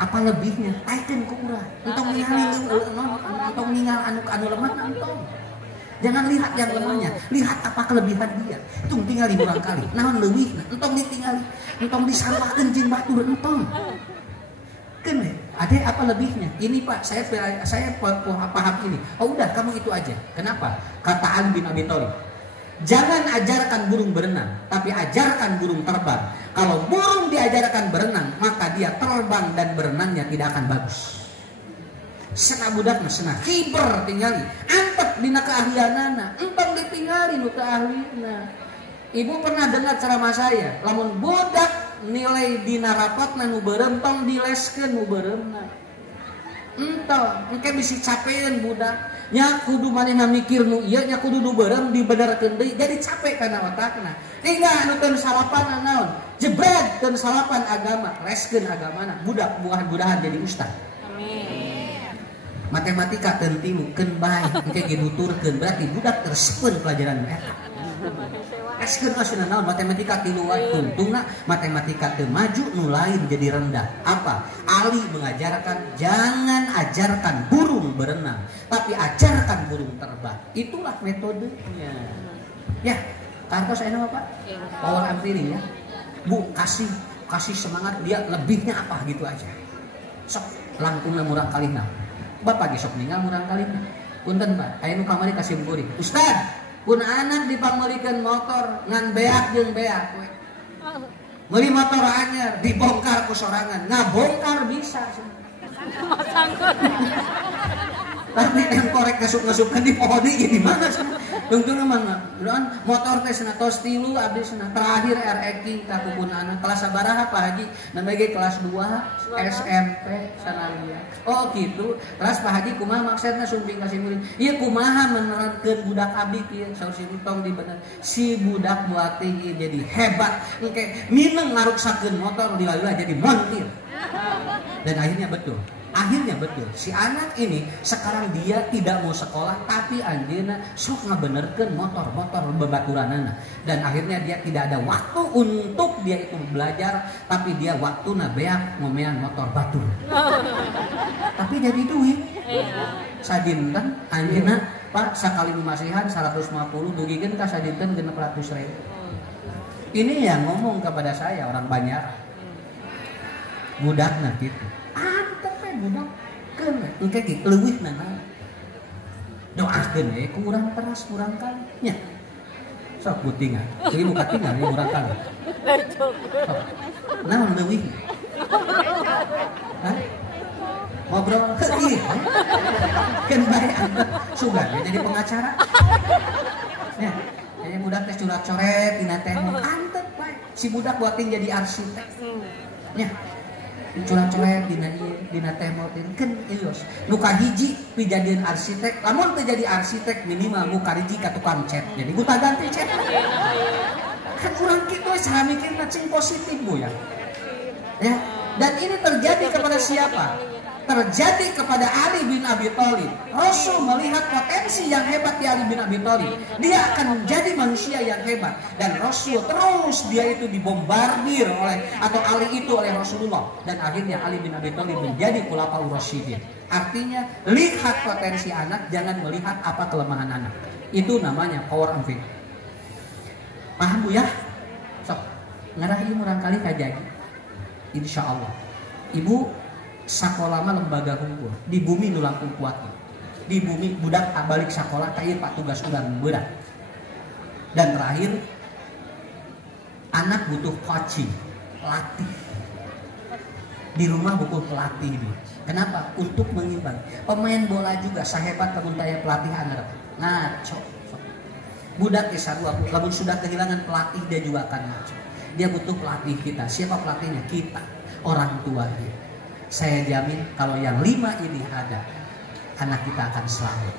apa lebihnya? Taikeun ku urang. Entong ningali anu lemah entong. Jangan lihat yang lemahnya, lihat apa kelebihan dia. Tung tinggali urang kali. Naon leuwihna? Entong ditinggali, entong disarwakeun jeung batur entong. Keun ada apa lebihnya? Ini Pak, saya paham ini. Oh udah kamu itu aja. Kenapa? Kata Ali bin Abi Thalib. Jangan ajarkan burung berenang, tapi ajarkan burung terbang. Kalau burung diajarkan berenang, maka dia terbang dan berenangnya tidak akan bagus. Sena budak mah sena kiber tinggali, antep dina keahlianana, entong ditinggali nu keahlina. Ibu pernah dengar ceramah saya, lamun budak nilai dina rapotna nu beureum tong dileskeun nu beureumna. Entong, engke bisi capeun budak. Nya kudu manehna mikir nu ieu nya kudu nu beureum dibenerkeun deui, jadi capek kana otakna. Tinggal anu teu salapan naon? Jebret teu salapan agama, leskeun agamana. Budak buah-budahan jadi ustaz. Amin. Matematika teu tilukeun bae, engke ge nuturkeun berarti budak tersieun pelajaran eta. Eskeun asina naon matematika tilu wae tuntungna matematika teu maju nu lain jadi rendah. Apa? Ali mengajarkan jangan ajarkan burung berenang, tapi ajarkan burung terbang. Itulah metodenya. Ya, kantos enak Pak? Power empowering ya. Bu, kasih semangat dia lebihnya apa gitu aja. Sok langkungna murang kalina. Bapak gesok ninggal murang kalina. Punten Pak, aya nu kamari kasih kuring. Ustaz, pun anak dipamelikeun motor ngan beak jeung beak we. Meuli motor anyar dibongkar ku sorangan. Ngabongkar bisa. Tapi yang korek ngasuk-ngasukkan di pohon ini gimana sih? Tungtung emang motor teh cenah tos 3 abdi cenah terakhir RX ka kupunana kelas sabaraha Pak Haji? Namanya kelas 2 SMP sanalia. Oh gitu. Terus Pak Haji kumaha maksudna sumping ka si murid? Ieu kumaha menerangkeun budak abdi kieu saur si tong di bener. Si budak buat tinggi jadi hebat. Engke mineng ngaruksakeun motor lila-lila jadi montir. Dan akhirnya betul. Si anak ini sekarang dia tidak mau sekolah tapi anjeunna sok ngabenerkeun motor-motor babaturanana dan akhirnya dia tidak ada waktu untuk dia itu belajar tapi dia waktuna beak ngomean motor batur. Tapi jadi duit. Sadinten anjeunna Pak sakali masihan 150 dugikeun ka sadinten 600.000. Ini yang ngomong kepada saya orang Banjar. Budakna gitu. Budak keun engke ge leuwih nana. Doakeun we kurang teras kurang kali nya. Sok butingan. Ieu muka tinggal ieu urang kali. Naon leuwih? Hah? Ngobrol iya kan baik sugan jadi pengacara ya jadi budak teh curhat coret dina teh antep baik si budak buatin jadi arsitek ya curhat coret dina teh kan ilos muka hiji dijadiin arsitek lamun teh jadi arsitek minimal muka hiji ka tukang cat jadi buta ganti cat kan urang kitu saha mikirna cing positif Bu ya dan ini terjadi kepada siapa? Terjadi kepada Ali bin Abi Thalib. Rasul melihat potensi yang hebat di Ali bin Abi Thalib. Dia akan menjadi manusia yang hebat. Dan Rasul terus dia itu dibombardir oleh atau Ali itu oleh Rasulullah. Dan akhirnya Ali bin Abi Thalib menjadi Khulafaur Rasyidin. Artinya lihat potensi anak, jangan melihat apa kelemahan anak. Itu namanya power of faith. Paham Bu ya? Sok ngarah ieu murang kali kajagi. Insya Allah ibu sekolah mah lembaga hukum di bumi nu langkung kuat di bumi budak balik sekolah kayak pak tugas urang berat dan terakhir anak butuh coaching pelatih di rumah butuh pelatih ini. Kenapa? Untuk mengimbang pemain bola juga sahebat temun taya pelatih anak ngaco budak desa dua lamun sudah kehilangan pelatih dia juga akan ngaco. Dia butuh pelatih kita. Siapa pelatihnya? Kita, orang tua dia. Saya jamin kalau yang 5 ini ada, anak kita akan selamat.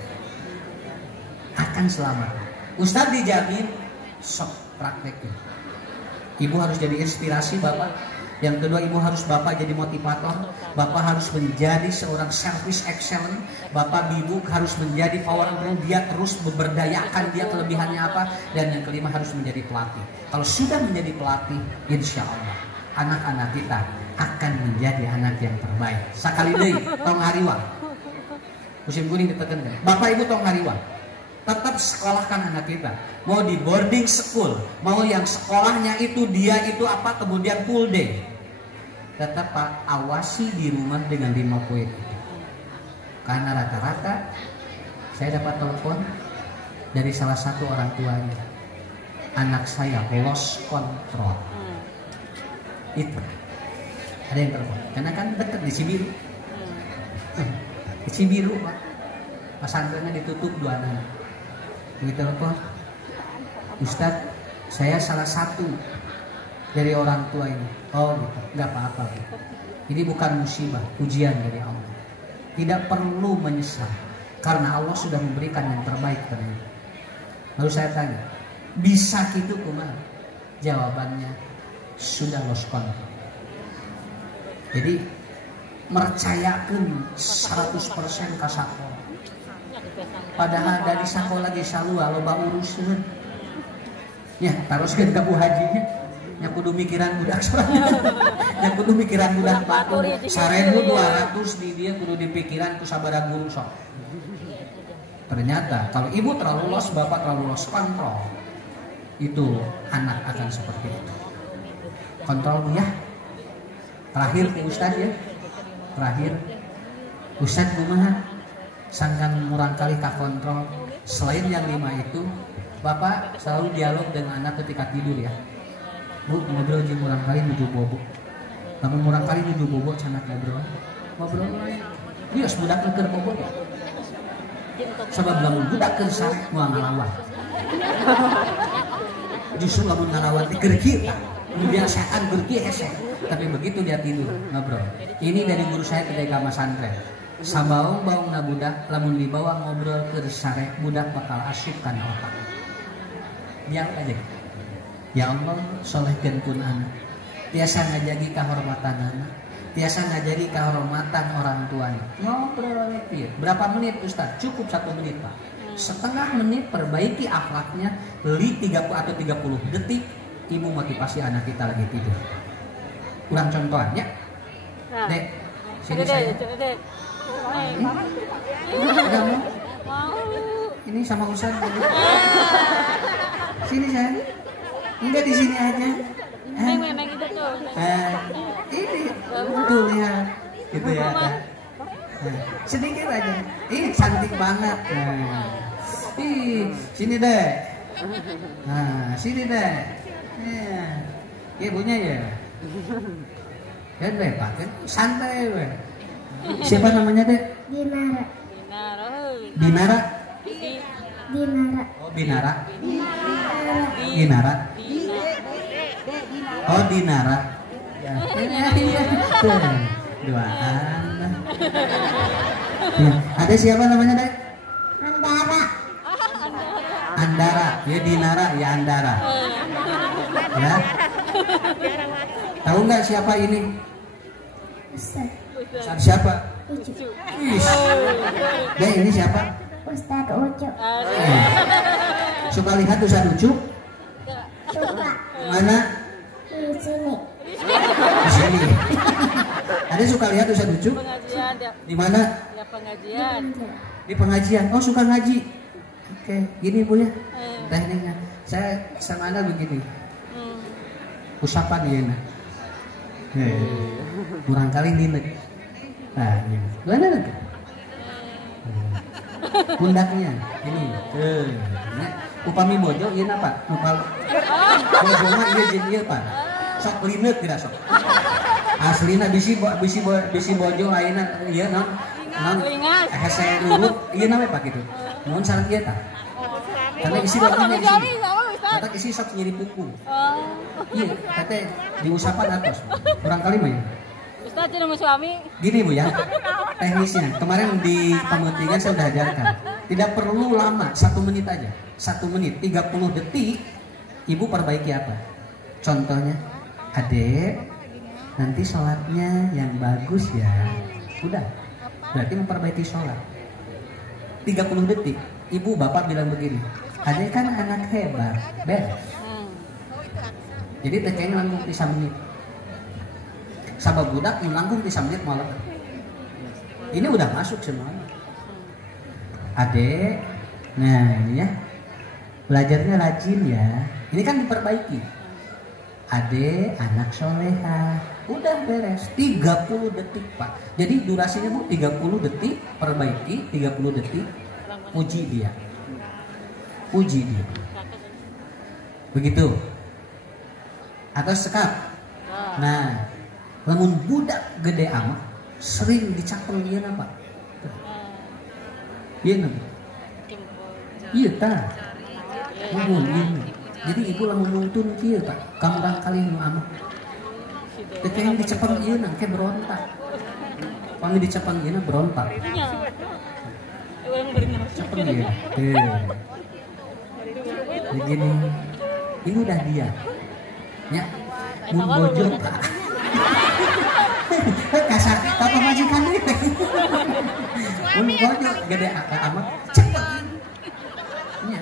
Akan selamat. Ustadz dijamin, sok praktekin. Ibu harus jadi inspirasi Bapak. Yang kedua, ibu harus Bapak jadi motivator. Bapak harus menjadi seorang service excellent. Bapak ibu harus menjadi power brand. Dia terus memberdayakan dia kelebihannya apa. Dan yang kelima harus menjadi pelatih. Kalau sudah menjadi pelatih, insya Allah anak-anak kita akan menjadi anak yang terbaik. Sakali deui tong hariwang. Musim kuning ditekan. Bapak ibu tong hariwang. Tetap sekolahkan anak kita. Mau di boarding school, mau yang sekolahnya itu dia itu apa kemudian full day. Tetap Pak awasi di rumah dengan 5 poin. Karena rata-rata saya dapat telepon dari salah satu orang tuanya. Anak saya lost control. Itu. Ada yang telepon. Karena kan dekat di Cibiru. Di Cibiru Pak. Pesantrennya ditutup 2 anak. Begitu telepon. Ustadz, saya salah satu dari orang tua ini. Oh gitu, nggak apa-apa. Ini bukan musibah, ujian dari Allah. Tidak perlu menyesal, karena Allah sudah memberikan yang terbaik pada kita. Lalu saya tanya, bisa gitu kumaha? Jawabannya sudah lost control. Jadi mercayakan 100% ka sakola. Padahal dari sakola ge salua loba urusan. Ya, teruskeun ka Bu hajinya. Nya kudu mikiran budak sorangan. Nya kudu mikiran budak batu. 1.200 di dia kudu dipikiran ku sabaraha guru sok. Ternyata kalau ibu terlalu los, bapak terlalu los kontrol. Itu anak akan seperti itu. Kontrol ya. Terakhir Ustaz ya. Terakhir Ustaz kumaha? Sangkan murang kali ka kontrol. Selain yang 5 itu, Bapak selalu dialog dengan anak ketika tidur ya. Bu, ngobrol jeung murang kali nuju bobo. Lamun murang kali nuju bobo cenah ngobrol. Ngobrol lain. Dios budak keur bobo ya. Sebab lamun budak keur sare moal ngalawan. Justru lamun ngalawan teh keur kieu. Kebiasaan keur kieu hese. Tapi begitu dia tidur ngobrol. Ini dari guru saya ketika pesantren. Sabaung-baungna budak lamun dibawa ngobrol keur sare budak bakal asyik kana otak. Diam aja. Ya Allah, solehkeun pun anak. Tiasa ngajagi kahormatan anak. Tiasa ngajagi kahormatan orang tuanya. Ngobrol we berapa menit Ustaz? Cukup 1 menit Pak. Setengah menit perbaiki akhlaknya, beli 30 atau 30 detik ibu motivasi anak kita lagi tidur. Kurang contohnya. Dek, sini saya. Kamu? Ini sama Ustaz. Sini saya. Enggak di sini aja. Ini tuh lihat, gitu ya. Sedikit aja. Ih cantik banget. Ih sini deh. Nah sini deh. Ibunya ya. Ya repot kan, santai we. Siapa namanya Dek? Dinara. Dinara. Dinara. Oh Binara. Dinara. Oh Dinara. Ya. Duaan. Ya. Ada siapa namanya Dek? Andara. Andara. Ya Dinara, ya Andara. Ya. Tahu nggak siapa ini? Ustaz. Siapa? Ucu. Is. Ya ini siapa? Ustaz Ucu. Suka lihat Ustaz Ucu? Suka. Mana? Di sini. Di sini. Ada suka lihat Ustaz Ucu? Pengajian ya. Di mana? Ya pengajian. Di pengajian. Oh suka ngaji. Oke, gini Bu ya. Tekniknya. Saya sama Anda begini. Usapan ya nah. Kurang kali dinek. Nah, ini. Mana nanti? Pundaknya ini. Ini upami bojo ieu apa? Upal. Bojo mah ieu jeung ieu Pak. Sok lineuk tidak sok. Aslina bisi bojo ayeuna ieu naon? Naon? Hese lurut ieu naon Pak kitu. Naon sareng ieu tah? Karena isi batunya isi. Kata isi sok nyeri punggung. Iya, kata diusapan atas. Kurang kali mah ya. Ustaz jadi suami. Gini Bu ya, teknisnya. Kemarin di pemetingan saya sudah ajarkan. Tidak perlu lama, 1 menit aja. 1 menit, 30 detik. Ibu perbaiki apa? Contohnya, Adek, nanti sholatnya yang bagus ya. Udah, berarti memperbaiki sholat. 30 detik, ibu bapak bilang begini. Adek kan anak hebat, beres. Jadi tekeng langkung 3 menit. Sabab budak langkung 3 menit malah. Ini udah masuk semuanya. Adek, nah ini ya. Belajarnya rajin ya. Ini kan diperbaiki. Adek anak soleha. Udah beres. 30 detik Pak. Jadi durasinya Bu 30 detik, perbaiki 30 detik, puji dia. Puji dia. Begitu. Atau sekap. Nah, lamun budak gede amat sering dicapel dia apa? Iya nama. Iya ta. Lamun ini. Jadi ibu lamun nuntun kieu Pak. Kamurang kali nu amat. Teh yang dicepeng ieu nang ke berontak. Pami dicepeng ieu berontak. Cepeng dia. Begini. Ini udah dia. Ya. Mun bojo Pak. Kasar apa majikan deui. Mun bojo gede amat cepet. Nya.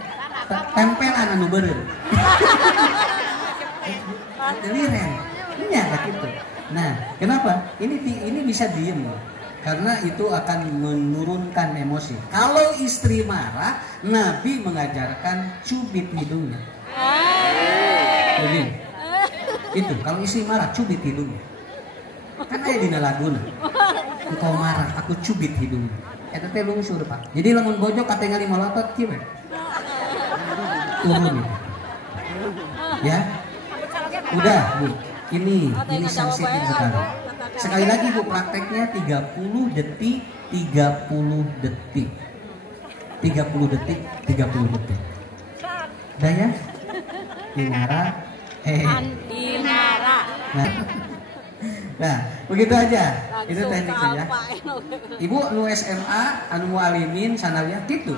Tempelan anu beureuh. Deliren. Nya gitu. Nah, kenapa? Ini bisa diem. Karena itu akan menurunkan emosi. Kalau istri marah, Nabi mengajarkan cubit hidungnya. Jadi, itu kalau istri marah cubit hidungnya. Kan aya dina laguna. Engkau marah, aku cubit hidungnya. Eta teh lungsur Pak. Jadi lamun bojo katingali malotot kieu. Turun itu. Ya. Udah, Bu. Ini sensitif sekali. Sekali lagi Bu, prakteknya 30 detik, 30 detik. 30 detik, 30 detik. Udah ya? Dinara. Dinara. Nah, begitu aja. Itu tekniknya ya. Ibu nu SMA, anu mualimin sanawiyah gitu.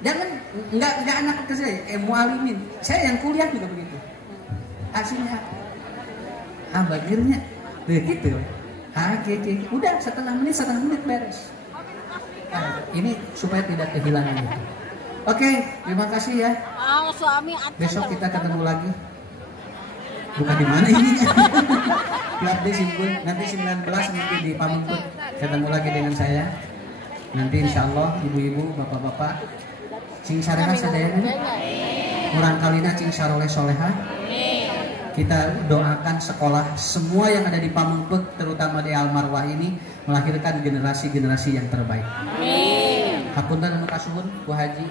Jangan enggak anak kecil saya, mualimin. Saya yang kuliah juga begitu. Aslinya bagirnya begitu. Udah setengah menit beres. Nah, ini supaya tidak kehilangan itu. Oke, terima kasih ya. Suami Besok kita ketemu lagi. Bukan di mana ini? Nanti simpul, nanti 19 nanti di Pamungkut ketemu lagi dengan saya. Nanti insya Allah ibu-ibu, bapak-bapak, cing sareha sadayana. Kurang kalina cing saroleh soleha. Kita doakan sekolah semua yang ada di Pamungkut, terutama di Almarwah ini melahirkan generasi-generasi yang terbaik. Amin. Hapunten anu kasuhun, Bu Haji.